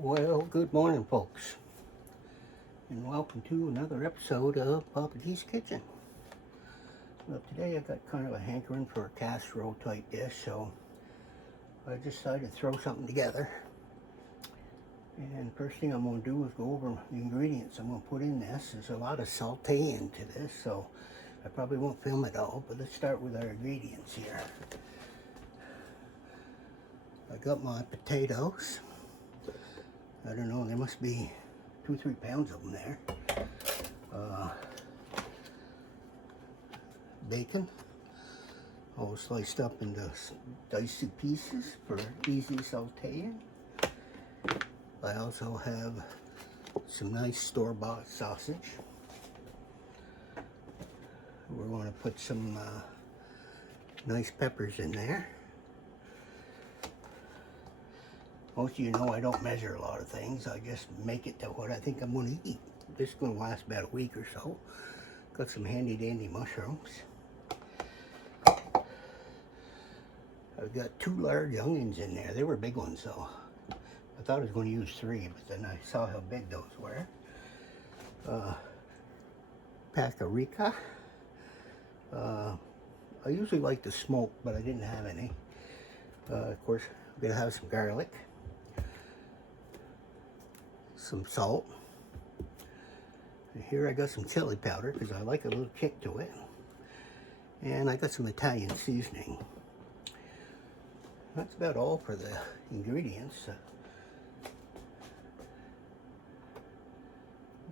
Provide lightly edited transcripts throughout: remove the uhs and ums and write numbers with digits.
Well, good morning, folks, and welcome to another episode of Papa G's Kitchen. Well, today I got kind of a hankering for a casserole type dish, so I decided to throw something together. And first thing I'm going to do is go over the ingredients I'm going to put in this. There's a lot of sauteing to this, so I probably won't film it all, but let's start with our ingredients here. I got my potatoes. I don't know, there must be 2-3 pounds of them there. Bacon, all sliced up into dicey pieces for easy sauteing. I also have some nice store-bought sausage. We're going to put some nice peppers in there. Most of you know I don't measure a lot of things. I just make it to what I think I'm going to eat. This is going to last about a week or so. Got some handy dandy mushrooms. I've got 2 large onions in there. They were big ones, so I thought I was going to use 3, but then I saw how big those were. Paprika. I usually like to smoke, but I didn't have any. Of course, I'm going to have some garlic. Some salt. And here I got some chili powder because I like a little kick to it. And I got some Italian seasoning. That's about all for the ingredients.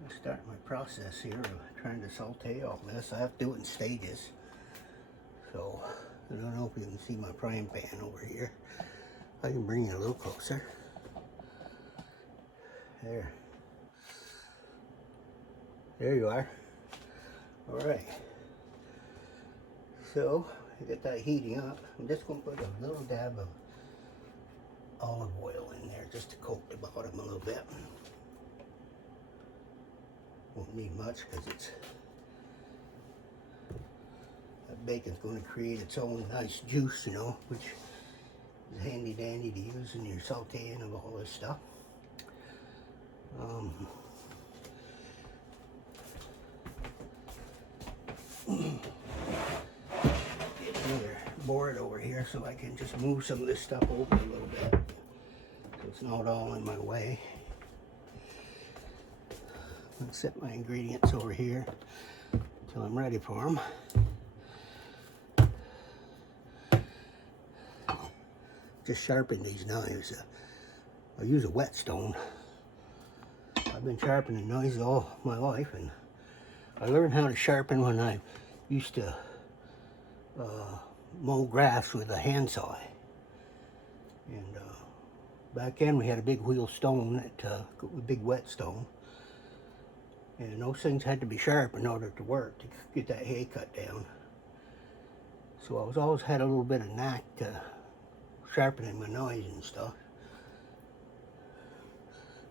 I'll start my process here of trying to saute all this. I have to do it in stages. So I don't know if you can see my frying pan over here. I can bring it a little closer. There you are. All right. So I get that heating up. I'm just going to put a little dab of olive oil in there just to coat the bottom a little bit. Won't need much because that bacon's going to create its own nice juice, you know, which is handy dandy to use in your sauteing of all this stuff. Get another board over here so I can just move some of this stuff over a little bit so it's not all in my way. I'll set my ingredients over here until I'm ready for them. Just sharpen these knives. I use a whetstone. I've been sharpening knives all my life, and I learned how to sharpen when I used to mow grass with a handsaw. And back then we had a big wheel stone, a big whetstone, and those things had to be sharp in order to work, to get that hay cut down. So I always had a little bit of knack to sharpening my knives and stuff.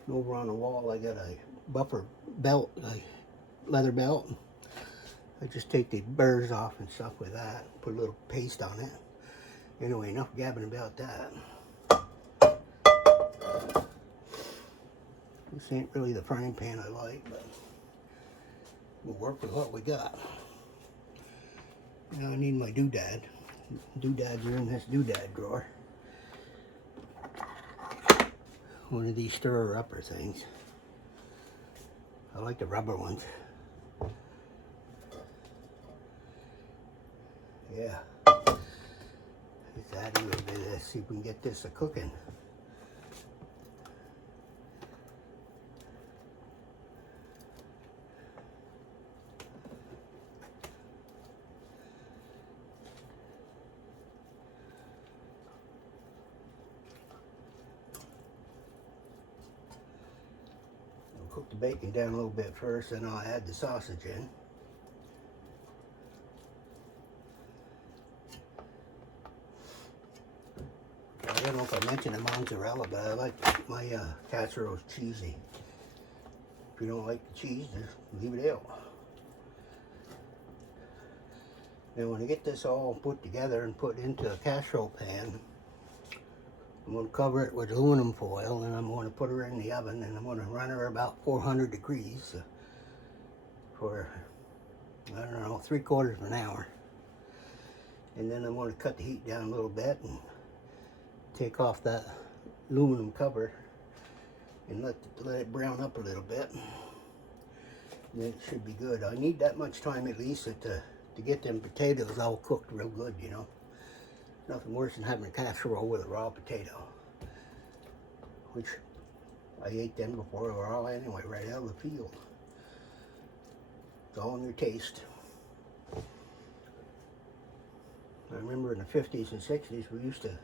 And over on the wall I got a buffer belt, a leather belt. I just take the burrs off and stuff with that, put a little paste on it. Anyway, enough gabbing about that. This ain't really the frying pan I like, but we'll work with what we got. Now I need my doodad. Doodads are in this doodad drawer. One of these stirrer-upper things. I like the rubber ones. Yeah. Let's add a little bit of this, see if we can get this cooking. Cook the bacon down a little bit first, then I'll add the sausage in. I don't know if I mentioned the mozzarella, but I like my casseroles cheesy. If you don't like the cheese, just leave it out. Now when I get this all put together and put into a casserole pan, I'm going to cover it with aluminum foil, and I'm going to put her in the oven, and I'm going to run her about 400 degrees for, I don't know, 3/4 of an hour. And then I'm going to cut the heat down a little bit and take off that aluminum cover and let it brown up a little bit. And then it should be good. I need that much time at least to get them potatoes all cooked real good, you know. Nothing worse than having a casserole with a raw potato, which I ate them before raw anyway, right out of the field. It's all in your taste. I remember in the 50s and 60s we used to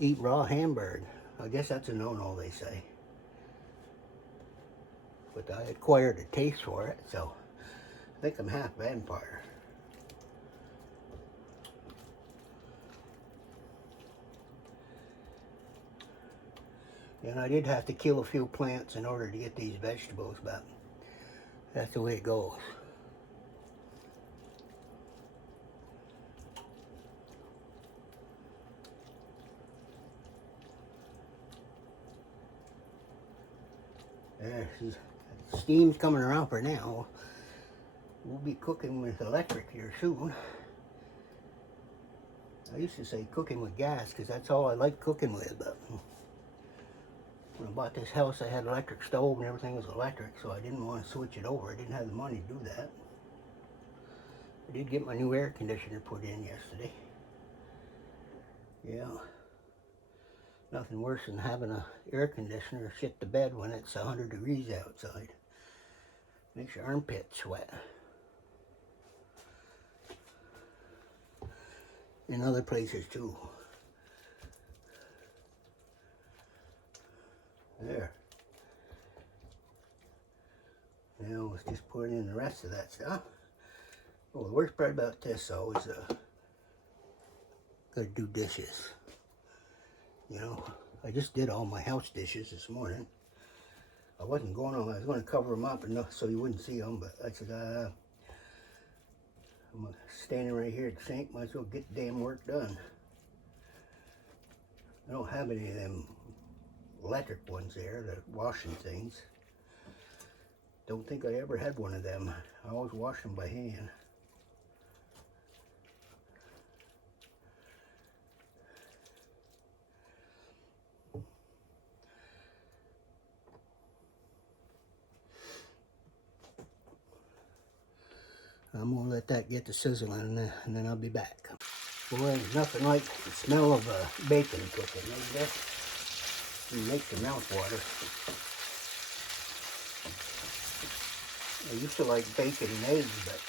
eat raw hamburger. I guess that's a no-no, they say. But I acquired a taste for it, so I think I'm half vampire. And I did have to kill a few plants in order to get these vegetables, but that's the way it goes. There, steam's coming around for now. We'll be cooking with electric here soon. I used to say cooking with gas because that's all I like cooking with, but when I bought this house I had an electric stove and everything was electric, so I didn't want to switch it over. I didn't have the money to do that. I did get my new air conditioner put in yesterday. Yeah. Nothing worse than having an air conditioner shit to bed when it's 100 degrees outside. Makes your armpits sweat. In other places too. There. Now let's just put in the rest of that stuff. Well, the worst part about this though is gotta do dishes. You know, I just did all my house dishes this morning. I wasn't going on, I was going to cover them up enough so you wouldn't see them, but I said, I'm standing right here at the sink, might as well get the damn work done. I don't have any of them electric ones there, the washing things. Don't think I ever had one of them. I always wash them by hand. I'm gonna let that get to sizzling and then I'll be back. Boy, there's nothing like the smell of bacon cooking, is there? You make your mouth water. I used to like bacon and eggs, but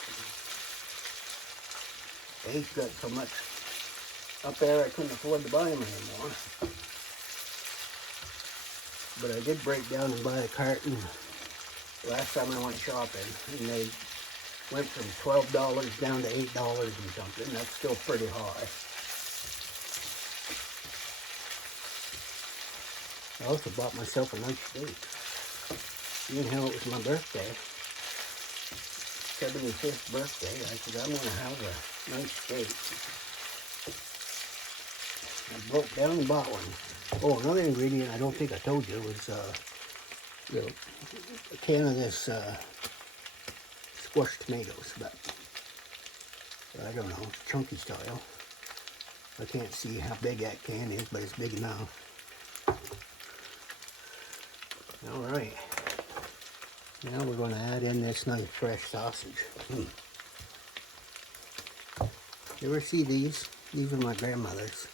eggs got so much up there I couldn't afford to buy them anymore. But I did break down and buy a carton last time I went shopping, and they went from $12 down to $8 and something. That's still pretty high. I also bought myself a nice steak. Seeing how it was my birthday, 75th birthday, I said I'm gonna have a nice steak. I broke down and bought one. Oh, another ingredient I don't think I told you was a can of this squashed tomatoes, but I don't know, it's chunky style. I can't see how big that can is, but it's big enough. Alright, now we're going to add in this nice fresh sausage. You ever see these? These are my grandmother's,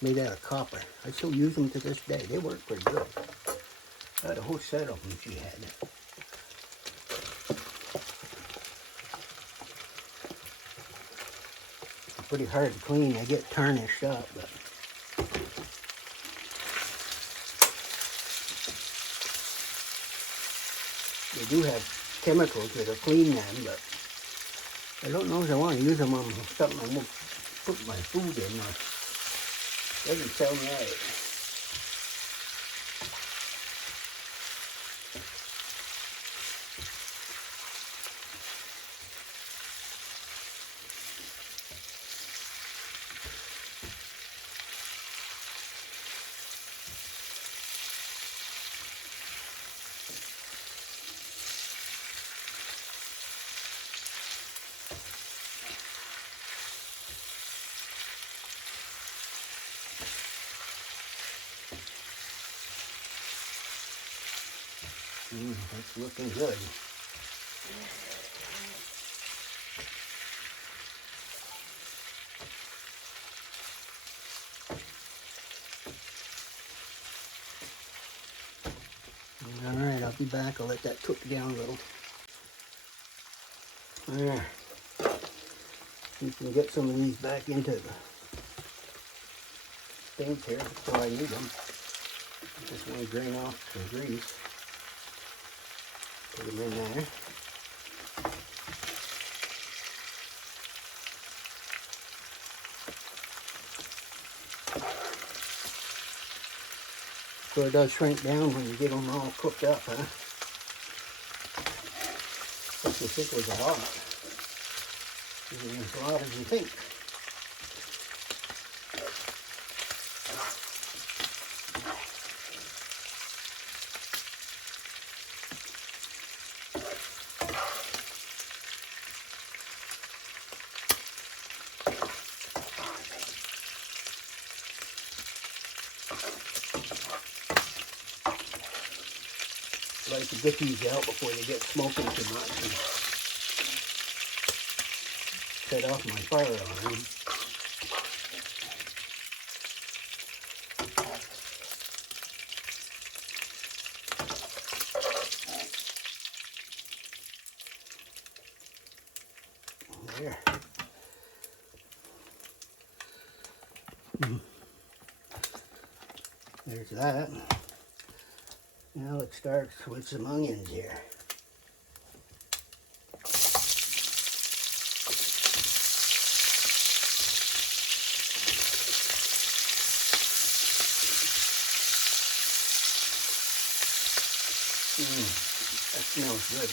made out of copper. I still use them to this day. They work pretty good. I had a whole set of them she had. Pretty hard to clean. They get tarnished up, but they do have chemicals that'll clean them, but I don't know if I want to use them on something I won't put my food in. Doesn't sound right. It's looking good. Alright, I'll be back. I'll let that cook down a little. There. You can get some of these back into the things here before I need them. Just want to drain off some grease. Put them in there. So it does shrink down when you get them all cooked up, huh? What you think was a lot. Isn't as lot as you think. I like to get these out before they get smoking too much and set off my fire alarm. There. There's that. Now it starts with some onions here. That smells good.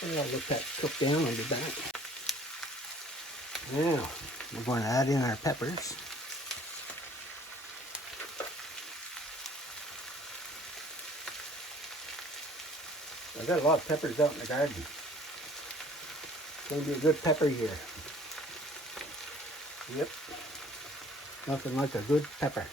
I'll let that cook down. I'll be back. Now, we're going to add in our peppers. I got a lot of peppers out in the garden. It's going to be a good pepper year. Yep. Nothing like a good pepper.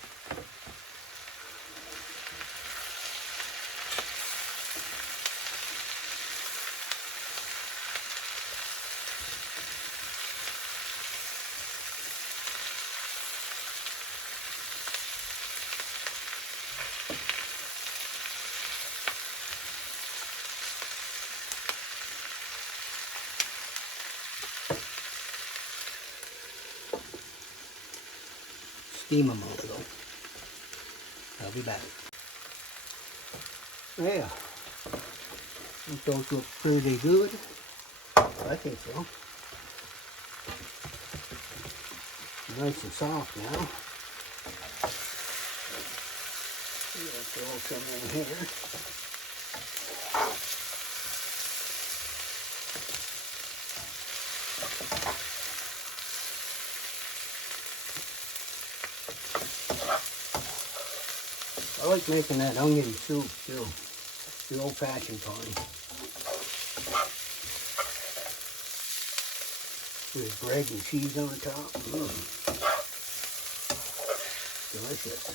Steam them a little. I'll be back. Yeah, I think those look pretty good. I think so. Nice and soft now. I'll throw some in here. I like making that onion soup too, the old-fashioned kind. With bread and cheese on top. Delicious.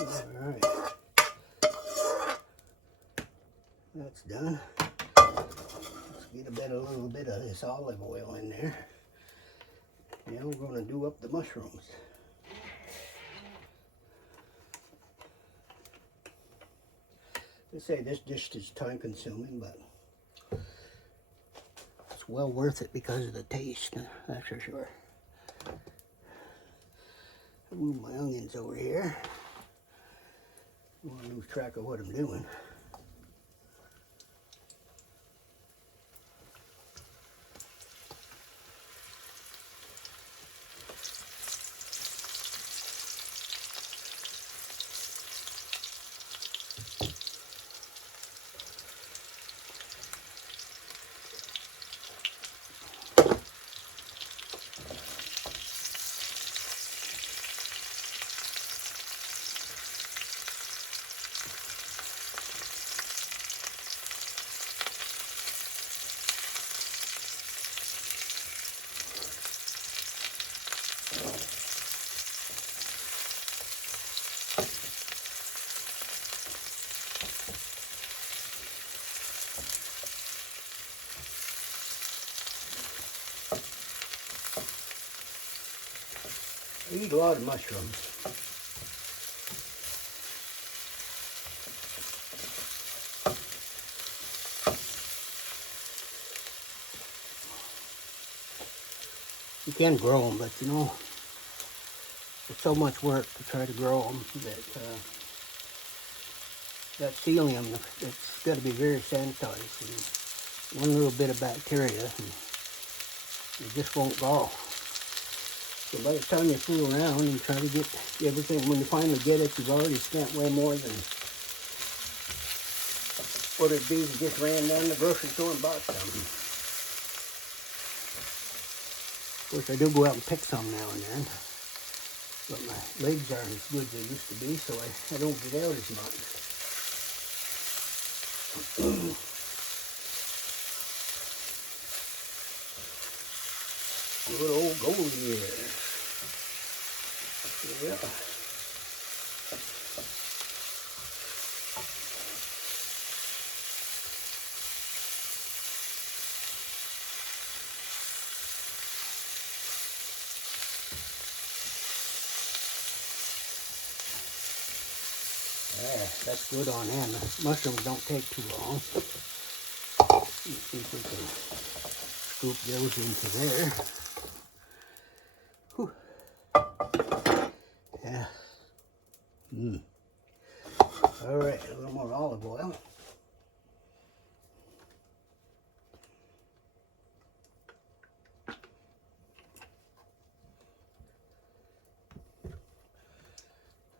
Alright. That's done. Let's get a little bit of this olive oil in there. Now we're going to do up the mushrooms. They say this dish is time consuming, but it's well worth it because of the taste, that's for sure. I'll move my onions over here. I don't want to lose track of what I'm doing. I eat a lot of mushrooms. You can grow them, but you know, it's so much work to try to grow them that psyllium, it's got to be very sanitized. And one little bit of bacteria, and it just won't grow. So by the time you fool around and try to get everything, when you finally get it, you've already spent way more than what it'd be if you just ran down the grocery store and bought some. Of course, I do go out and pick some now and then, but my legs aren't as good as they used to be, so I don't get out as much. Good old golden year. Yeah. Yeah, that's good on them. The mushrooms don't take too long. Let's see if we can scoop those into there. Whew. Yeah. All right, a little more olive oil.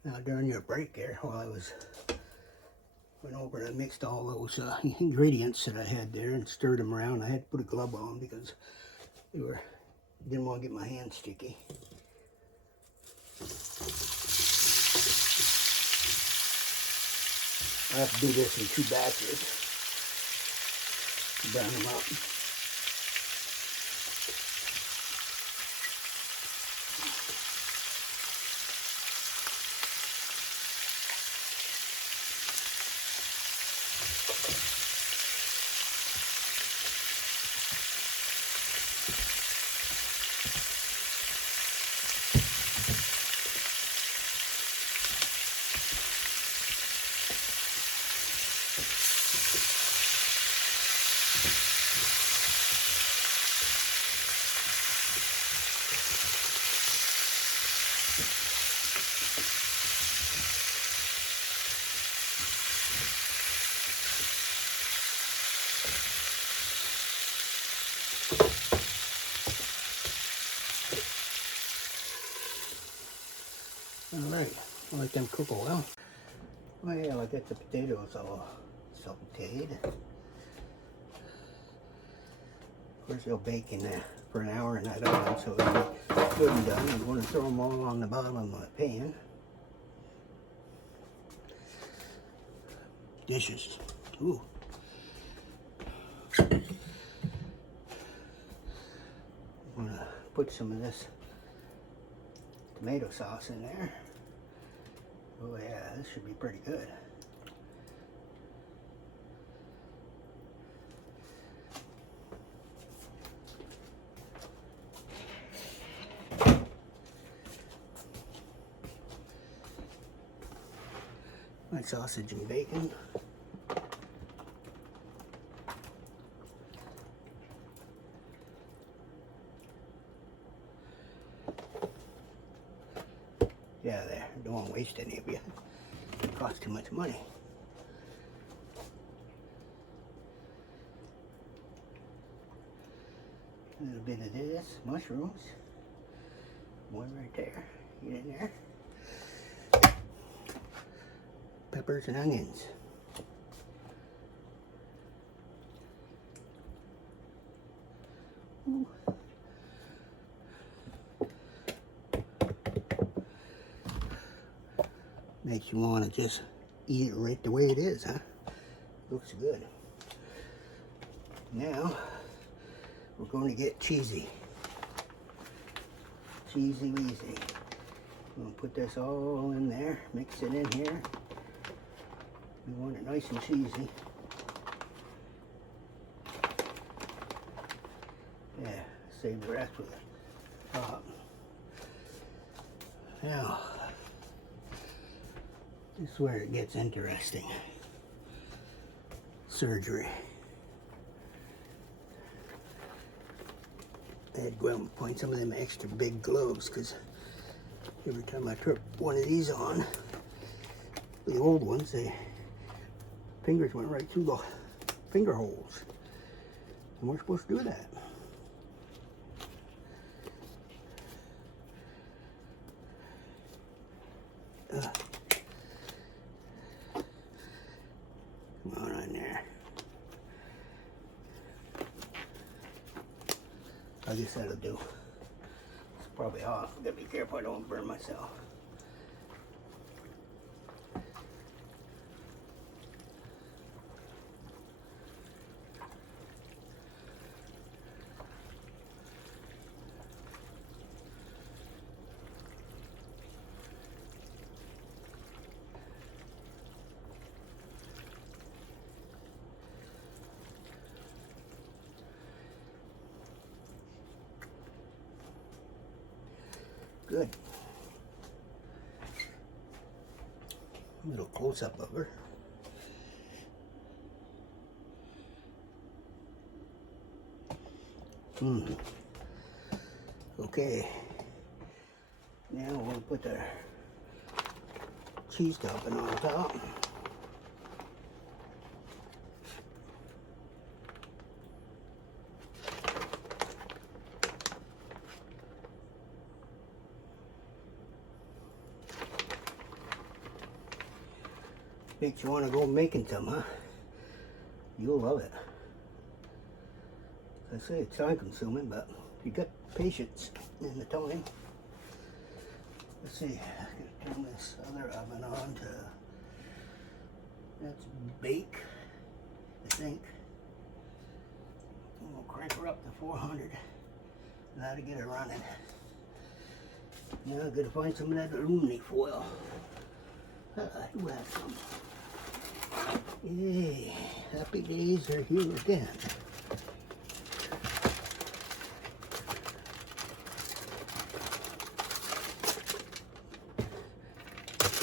Now during your break there, while I went over and I mixed all those ingredients that I had there and stirred them around, I had to put a glove on because didn't want to get my hands sticky. I have to do this in 2 batches. Brown them up. Alright, I like them cook a while. Well, I got the potatoes all sauteed. Of course, they'll bake in for an hour in that oven, so it'll be good and done, I'm going to throw them all on the bottom of my pan. Dishes. Ooh. I'm going to put some of this tomato sauce in there. Oh yeah, this should be pretty good. My sausage and bacon. Yeah, there. Don't want to waste any of you. It costs too much money. A little bit of this, mushrooms. One right there. Get in there. Peppers and onions. Ooh. Makes you want to just eat it right the way it is, huh? Looks good. Now, we're going to get cheesy. Cheesy weezy. I'm going to put this all in there, mix it in here. We want it nice and cheesy. Yeah, save the rest for the top. Now, this is where it gets interesting. Surgery. I had to go out and find some of them extra big gloves because every time I took one of these on, the old ones, fingers went right through the finger holes. And we're supposed to do that. Come on in there. I guess that'll do. It's probably hot. I gotta be careful I don't burn myself. Good. A little close-up of her. Okay. Now we'll put the cheese topping on top. Makes you want to go making some, huh? You'll love it. I say it's time consuming, but if you got patience in the time. Let's see, I'm gonna turn this other oven on to, that's bake, I think. And we'll crank her up to 400. Now to get her running. Now I gotta find some of that aluminum foil. I do have some. Yay, happy days are here again.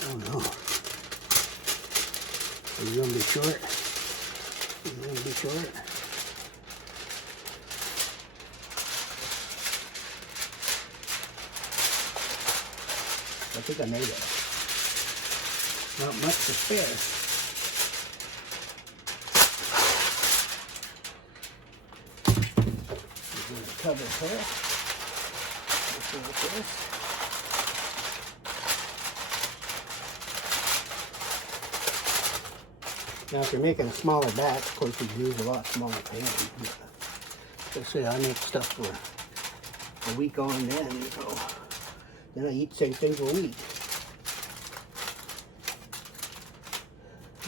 Oh no. Are you gonna be short? Are you gonna be short? I think I made it. Not much to spare. We're going to cover her. Like this. Now if you're making a smaller batch, of course you'd use a lot smaller pan. Let's say I make stuff for a week on then, so then I eat the same thing for a week.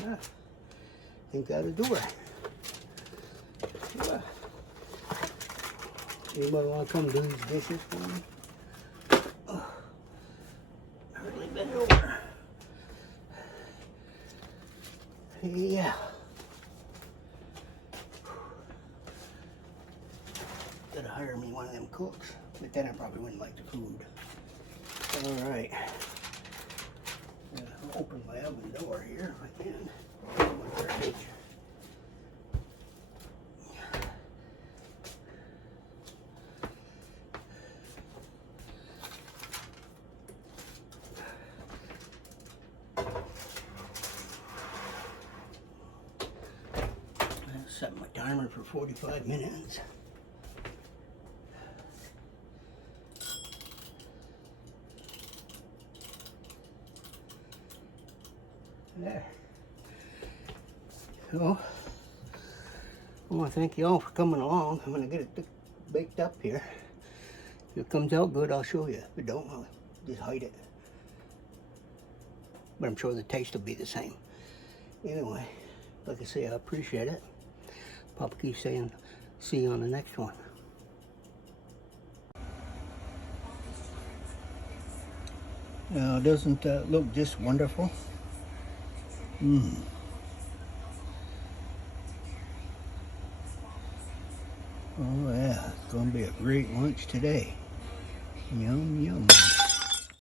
Yeah, I think that'll do it. Yeah. Anybody want to come do these dishes for me? Oh, I really bend over. Yeah. Gotta hire me one of them cooks, but then I probably wouldn't like the food. All right. I'll open my oven door here if I can. My garbage. I'll set my timer for 45 minutes. There. So, I want to thank you all for coming along. I'm going to get it baked up here. If it comes out good, I'll show you. If it don't, I'll just hide it. But I'm sure the taste will be the same. Anyway, like I say, I appreciate it. Papa keeps saying, see you on the next one. Now, doesn't that look just wonderful? Oh yeah, it's gonna be a great lunch today. Yum, yum.